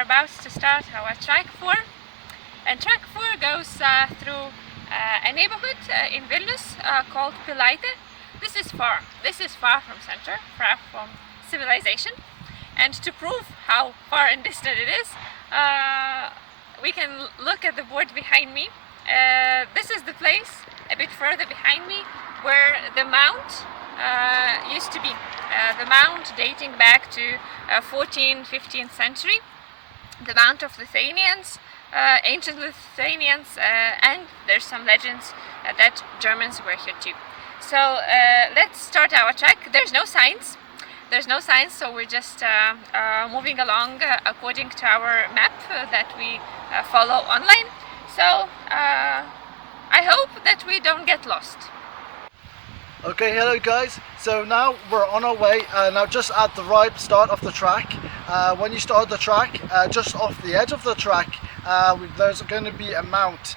are about to start our track 4, and track 4 goes through a neighborhood in Vilnius called Pilaitė. This is far from center, far from civilization, and to prove how far and distant it is, we can look at the board behind me. This is the place a bit further behind me where the mount used to be. The mount dating back to 14th, 15th century. The mount of Lithuanians, ancient Lithuanians, and there's some legends that Germans were here too. So let's start our trek. There's no signs, so we're just moving along according to our map that we follow online. So I hope that we don't get lost. Okay, hello guys. So now we're on our way, now just at the right start of the track. When you start the track, just off the edge of the track, there's going to be a mount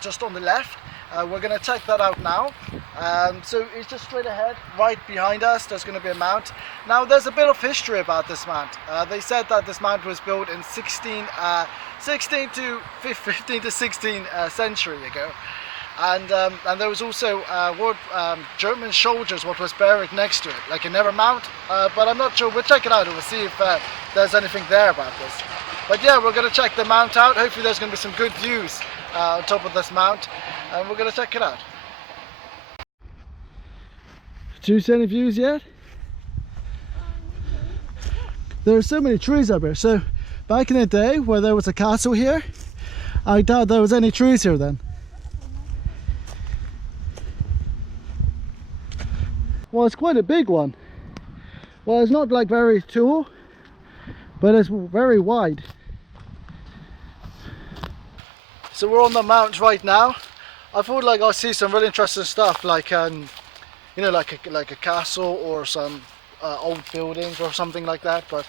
just on the left. We're going to check that out now. So it's just straight ahead, right behind us, there's going to be a mount. Now there's a bit of history about this mount. They said that this mount was built in 15th to 16th century ago. And there was also German soldiers what was buried next to it, like another mount, but I'm not sure. We'll check it out and we'll see if there's anything there about this. But yeah, we're going to check the mount out. Hopefully there's going to be some good views on top of this mount, and we're going to check it out. Do you see any views yet? There are so many trees up here. So back in the day where there was a castle here, I doubt there was any trees here then. Well, it's quite a big one. Well, it's not like very tall, but it's very wide. So we're on the mount right now. I thought like I'll see some really interesting stuff, like you know, like a castle or some old buildings or something like that, but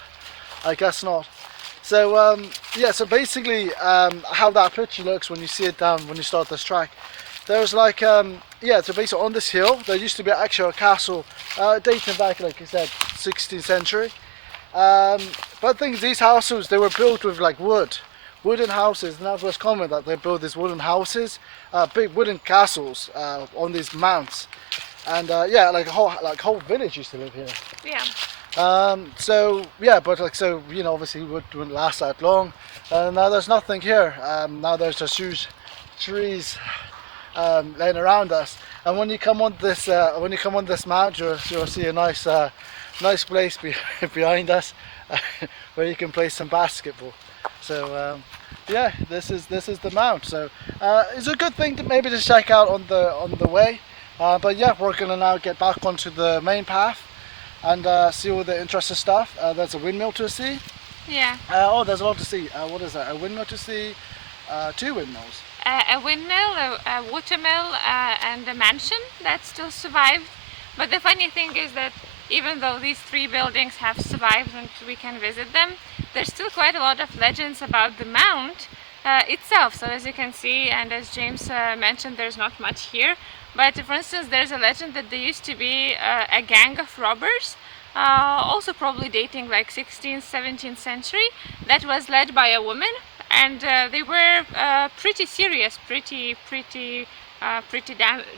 I guess not. So yeah, so basically how that picture looks when you see it down when you start this track. There's like yeah, so basically on this hill there used to be actually a castle dating back, like I said, 16th century. But I think these houses, they were built with like wooden houses, and that was common that they built these wooden houses, big wooden castles on these mounts. And yeah, like whole village used to live here. Yeah. So yeah, but like, so you know, obviously it wouldn't last that long. Now there's nothing here. Now there's just huge trees laying around us, and when you come on this mount, you'll see a nice place behind us where you can play some basketball. So yeah, this is the mount. So it's a good thing to maybe just check out on the way. But yeah, we're gonna now get back onto the main path and see all the interesting stuff. There's a windmill to see. Yeah. Oh, there's a lot to see. What is that? A windmill to see. 2 windmills. A windmill, a watermill, and a mansion that still survived. But the funny thing is that even though these 3 buildings have survived and we can visit them, there's still quite a lot of legends about the mount itself. So as you can see, and as James mentioned, there's not much here. But for instance, there's a legend that there used to be a gang of robbers, also probably dating like 16th, 17th century, that was led by a woman. And they were pretty serious, pretty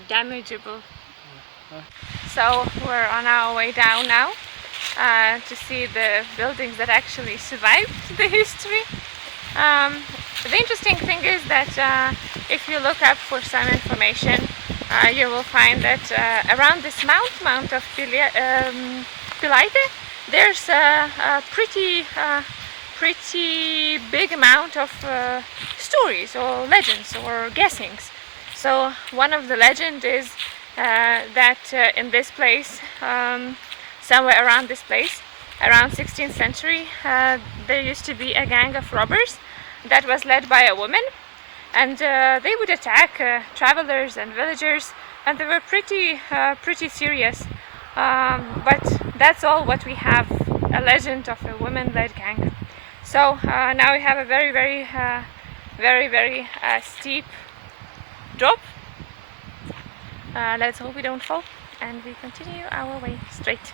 damageable. So we're on our way down now to see the buildings that actually survived the history. The interesting thing is that if you look up for some information, you will find that around this mount of Pilaitė, there's a pretty big amount of stories or legends or guessings. So one of the legends is that in this place, somewhere around this place, around 16th century, there used to be a gang of robbers that was led by a woman, and they would attack travelers and villagers, and they were pretty serious. But that's all what we have, a legend of a woman-led gang. So now we have a very steep drop. Let's hope we don't fall, and we continue our way straight.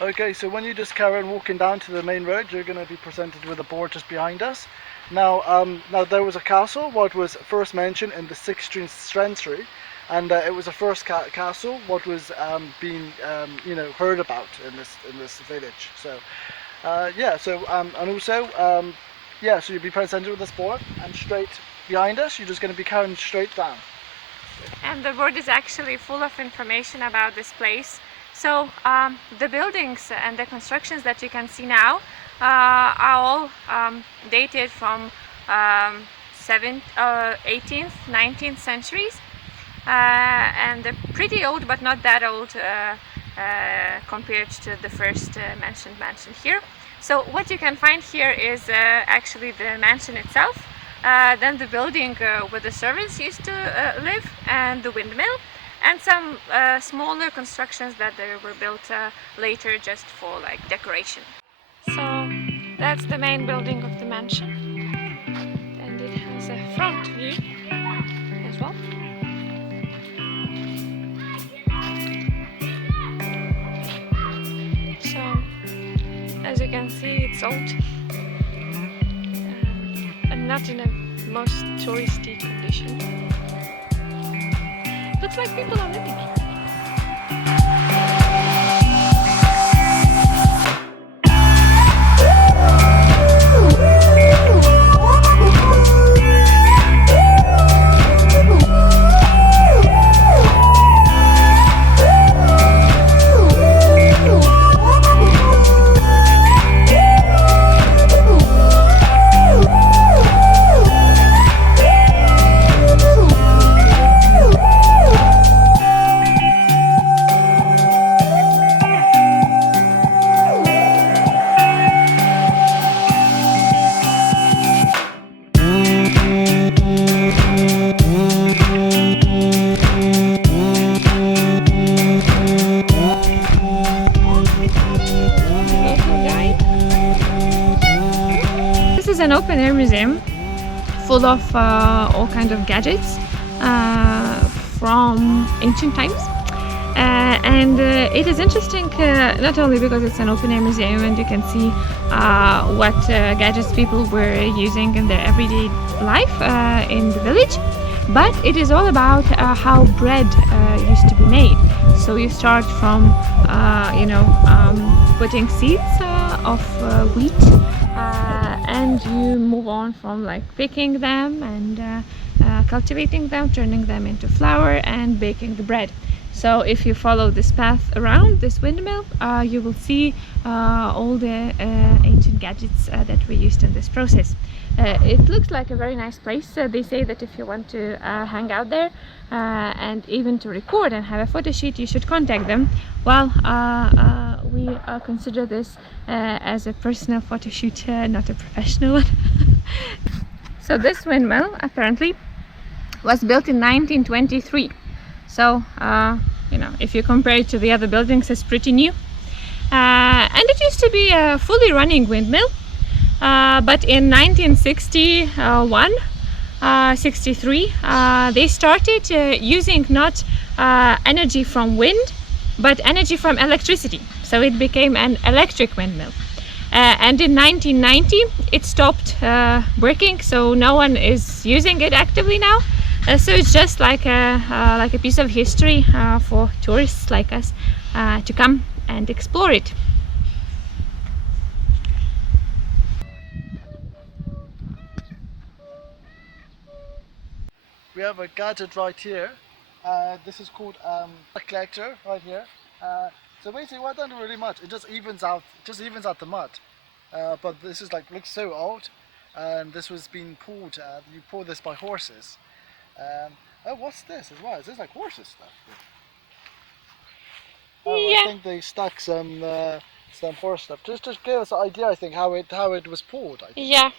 Okay, so when you just carry on walking down to the main road, you're going to be presented with a board just behind us. Now there was a castle what was first mentioned in the 16th century, and it was the first castle what was being heard about in this village. So yeah, so and also yeah, so you'll be presented with this board, and straight behind us, you're just going to be carrying straight down. And the board is actually full of information about this place. So the buildings and the constructions that you can see now are all dated from 18th, 19th centuries, and they're pretty old, but not that old compared to the first mentioned mansion here. So what you can find here is actually the mansion itself, then the building where the servants used to live, and the windmill, and some smaller constructions that they were built later just for like decoration. So that's the main building of the mansion, and it has a front view as well. So as you can see, it's old and not in a most touristy condition. Looks like people are living here. This is an open-air museum full of all kinds of gadgets from ancient times. And it is interesting not only because it's an open-air museum and you can see what gadgets people were using in their everyday life in the village, but it is all about how bread used to be made. So you start from putting seeds of wheat, and you move on from like picking them and cultivating them, turning them into flour and baking the bread. So if you follow this path around this windmill, you will see all the ancient gadgets that were used in this process. It looks like a very nice place. They say that if you want to hang out there and even to record and have a photo shoot, you should contact them. Well, we consider this as a personal photo shoot, not a professional one. So this windmill apparently was built in 1923. So, if you compare it to the other buildings, it's pretty new. And it used to be a fully running windmill, but in 1961, 63, they started using not energy from wind, but energy from electricity. So it became an electric windmill. And in 1990, it stopped working, so no one is using it actively now. So it's just like a piece of history for tourists like us to come and explore it. We have a gadget right here. This is called a collector right here. So basically, what doesn't really much. It just evens out the mud. But this is like looks so old, and this was being pulled. You pull this by horses. Oh, what's this as well? Is this like horses stuff? Oh, Yeah. I think they stuck some horse stuff. Just give us an idea, I think, how it was pulled. I think. Yeah.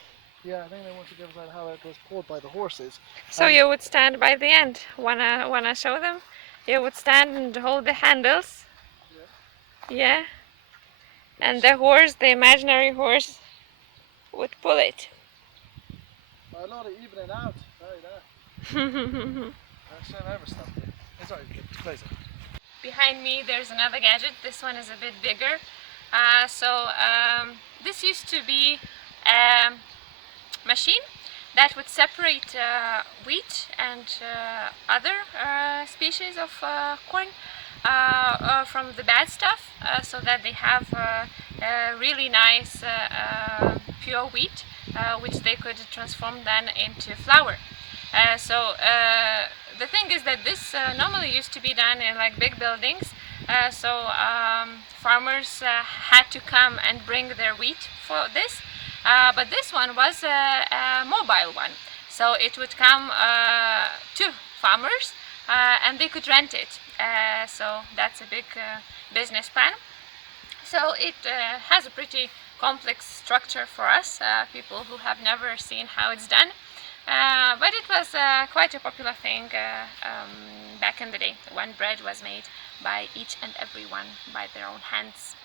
Yeah, I think they want to give us how it was pulled by the horses. So you would stand by the end. Wanna show them? You would stand and hold the handles. Yeah. Yeah. And the horse, the imaginary horse, would pull it. A lot of evening out. Sorry, there. Sorry, it's crazy. Behind me there's another gadget. This one is a bit bigger. This used to be a machine that would separate wheat and other species of corn from the bad stuff, so that they have really nice pure wheat, which they could transform then into flour. The thing is that this normally used to be done in like big buildings, farmers had to come and bring their wheat for this, but this one was a mobile one, so it would come to farmers and they could rent it. So that's a big business plan. So it has a pretty complex structure for us, people who have never seen how it's done. But it was quite a popular thing back in the day, when bread was made by each and every one by their own hands.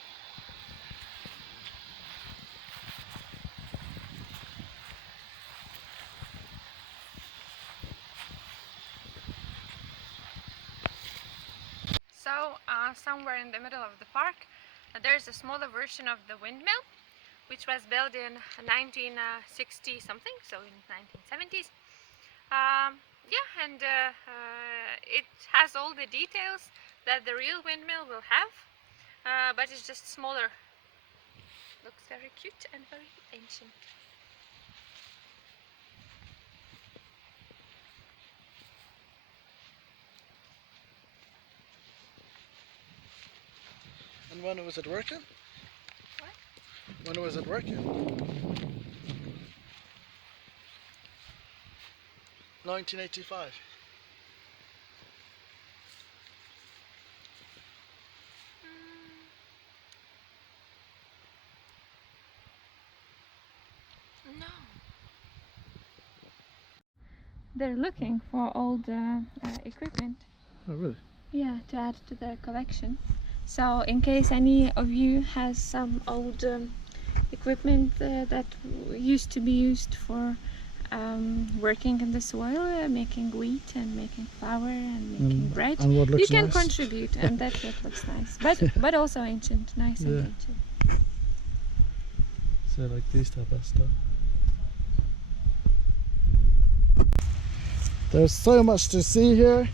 So somewhere in the middle of the park there's a smaller version of the windmill, which was built in 1960 something, so in 1970s. Yeah, and it has all the details that the real windmill will have, but it's just smaller. Looks very cute and very ancient. And when was it working? What? When was it working? 1985. No. They're looking for old equipment. Oh, really? Yeah, to add to their collection. So in case any of you has some old equipment that used to be used for working in the soil, making wheat and making flour and making bread, and what looks you can nice. contribute, and that's what looks nice. But also ancient, nice and Yeah. ancient. So like these type of stuff. There's so much to see here.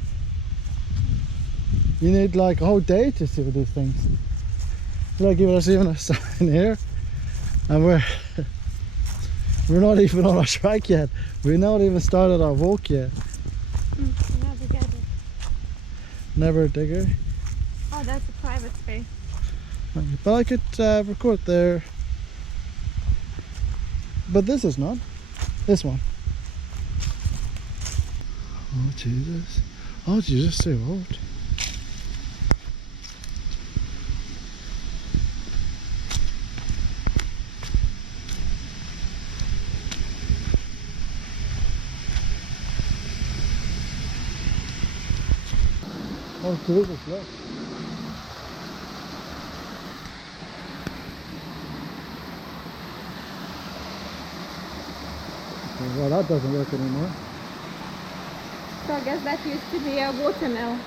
You need like a whole day to see these things. Like there's even a sign here, and we're not even on our track yet. We're not even started our walk yet. Never a digger. Oh, that's a private space. But I could record there. But this is not. This one. Oh Jesus. Oh Jesus, so old. Oh Jesus, look. Well, that doesn't work anymore. So I guess that used to be a watermill.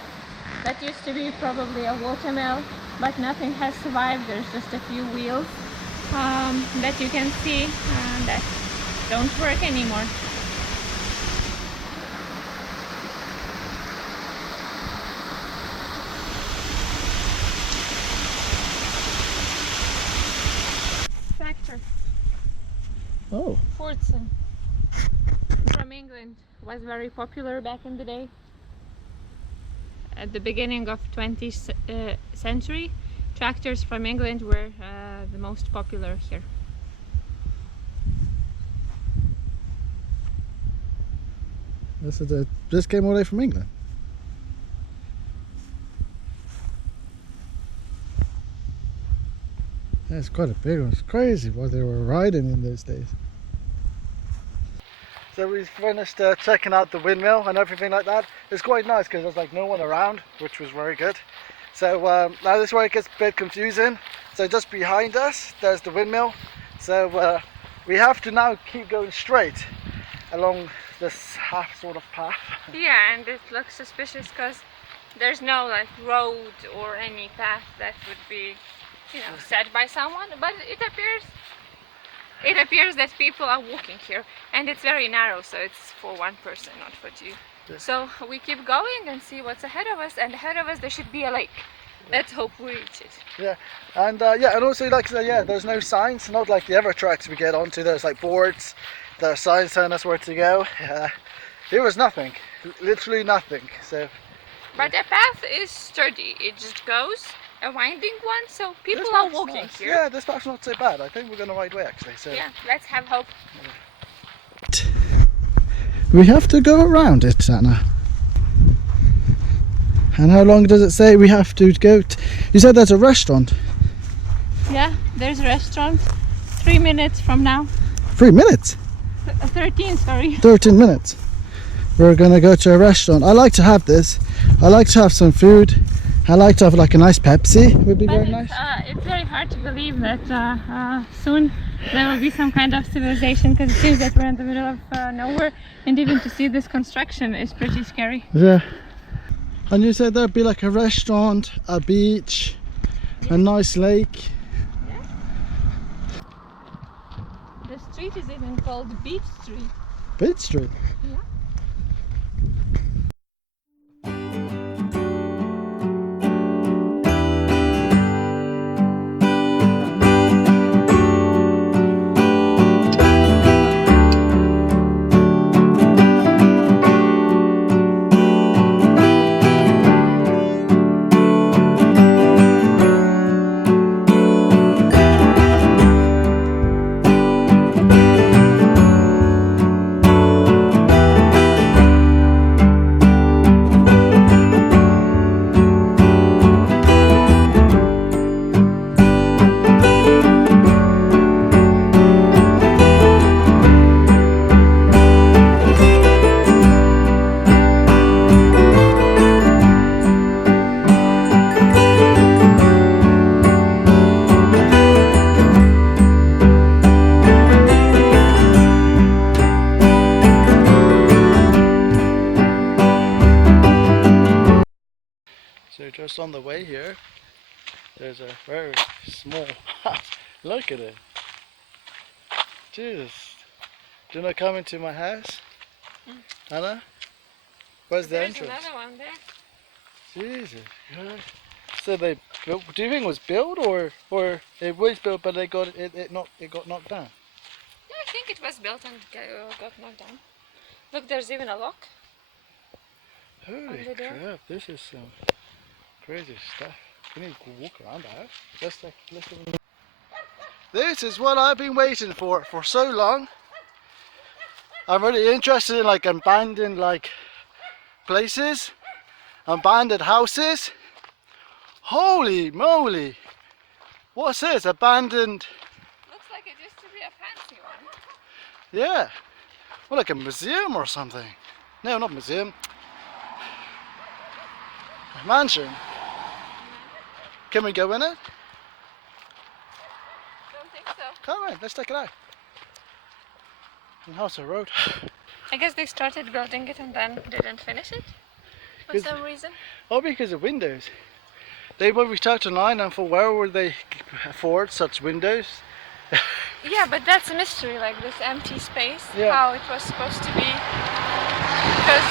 That used to be probably a watermill, but nothing has survived. There's just a few wheels that you can see that don't work anymore. Tractor. Oh. Fordson. From England. Was very popular back in the day. At the beginning of 20th century, tractors from England were the most popular here. This came all the way from England. That's quite a big one. It's crazy what they were riding in those days. So we finished checking out the windmill and everything like that. It's quite nice because there's like no one around, which was very good. So now this is where it gets a bit confusing. So just behind us, there's the windmill. So we have to now keep going straight along this half sort of path. Yeah, and it looks suspicious because there's no like road or any path that would be said by someone, but it appears that people are walking here, and it's very narrow, so it's for one person, not for two. Yeah. So we keep going and see what's ahead of us, and ahead of us there should be a lake. Let's hope we reach it. Yeah, and and also like I said, there's no signs, not like the other tracks we get onto. There's like boards, there are signs telling us where to go. Here was nothing, literally nothing. So, but the path is sturdy. It just goes a winding one, so people are walking nice. here. Yeah, this path's not so bad. I think we're going the right way actually. So yeah, let's have hope. We have to go around it, Anna. And how long does it say we have to go? You said there's a restaurant. Yeah, there's a restaurant. 3 minutes from now. 3 minutes? 13, sorry. 13 minutes. We're gonna go to a restaurant. I like to have this. I like to have some food. I like to have like a nice Pepsi. Would be very nice. It's very hard to believe that soon there will be some kind of civilization, because it seems that we're in the middle of nowhere, and even to see this construction is pretty scary. Yeah. And you said there'd be like a restaurant, a beach, a nice lake. Yeah. The street is even called Beach Street. Beach Street? Yeah. So just on the way here, there's a very small house. Look at it. Jesus. Do you not come into my house? Anna? Where's the entrance? There's another one there. Jesus Christ. So they built, do you think it was built or it was built but they got it got knocked down? Yeah, I think it was built and got knocked down. Look, there's even a lock. Holy crap, this is some crazy stuff. Can you walk around the house? Let's This is what I've been waiting for so long. I'm really interested in like abandoned like places, abandoned houses. Holy moly! What's this? Abandoned. Looks like it used to be a fancy one. Yeah. Well, like a museum or something. No, not museum. A mansion. Can we go in it? Don't think so. Come on, let's check it out. And how's the road? I guess they started building it and then didn't finish it for some reason. Oh, because of windows. They when we talked online and for where would they afford such windows? Yeah, but that's a mystery, like this empty space, Yeah. how it was supposed to be. Because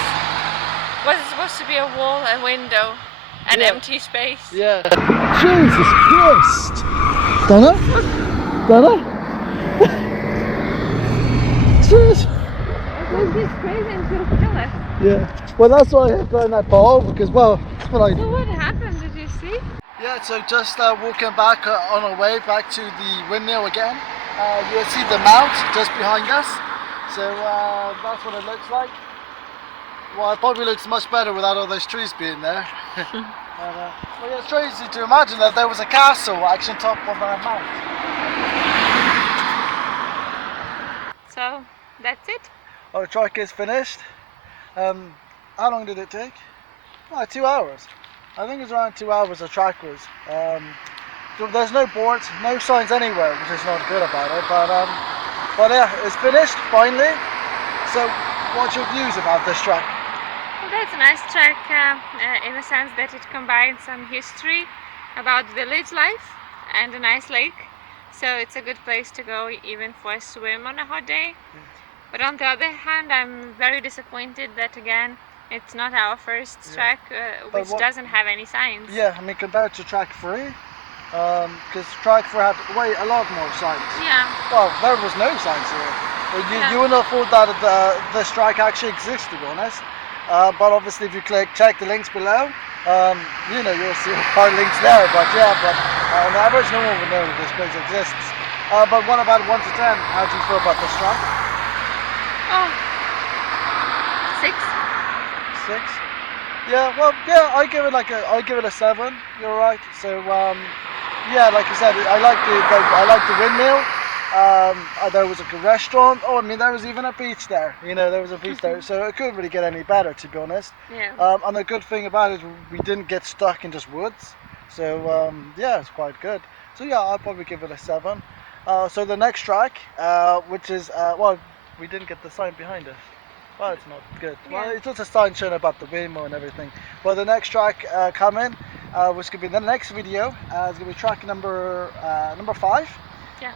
was it supposed to be a wall, a window, an Yeah. empty space? Yeah. Jesus Christ! Donna? Donna? Jesus. It was this crazy and could kill us. Yeah. Well, that's why I had got in that ball because, well, that's what I. So what happened? Did you see? Yeah, so just walking back on our way back to the windmill again. You'll see the mount just behind us. So that's what it looks like. Well, it probably looks much better without all those trees being there. Well, yeah, it's crazy to imagine that there was a castle actually on top of a mount. So that's it. Our trek is finished. How long did it take? Oh, 2 hours. I think it's around 2 hours the track was. So there's no boards, no signs anywhere, which is not good about it. But yeah, it's finished finally. So, what's your views about this track? Well, that's a nice track in the sense that it combines some history about village life and a nice lake, so it's a good place to go even for a swim on a hot day. But on the other hand, I'm very disappointed that again it's not our first track, which doesn't have any signs. Yeah, I mean compared to track 3, because track 4 had way a lot more signs. Yeah. Well, there was no signs here. You wouldn't have thought that this track actually exists, to be honest. But obviously, if you check the links below, you'll see our links there. But yeah, on average, no one would know that this place exists. But what about 1 to 10? How do you feel about this track? Oh, 6. 6. Yeah, well, yeah, I give it a 7. You're right. So, yeah, like I said, I like the windmill. There was a restaurant. Oh, I mean, there was even a beach there. There was a beach there, so it couldn't really get any better, to be honest. Yeah. And the good thing about it is we didn't get stuck in just woods. So, yeah, it's quite good. So, yeah, I'll probably give it a 7. So the next track, which is well, we didn't get the sign behind us. Well, it's not good. Yeah. Well, it's just a sign showing about the windmill and everything. Well, the next track coming, which could be the next video, is going to be track number 5. Yeah.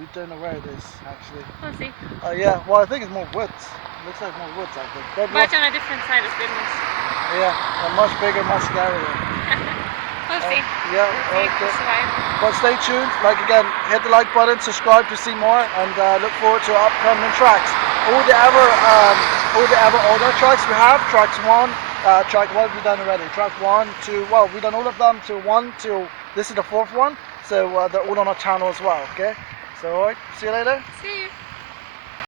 We don't know where it is actually. We'll see. Yeah. Well, I think it's more woods. It looks like more woods, I think. But on a different side of Vilnius. Yeah, a much bigger, much scarier. We'll see. Yeah. We'll see if we Okay. survive. But stay tuned. Like again, hit the like button, subscribe to see more, and look forward to upcoming tracks. All the other tracks we have. Tracks 1, track 1 we've done already. Track 1, 2. Well, we've done all of them to 1 till this is the 4th one. So they're all on our channel as well. Okay. So alright. See you later. See you.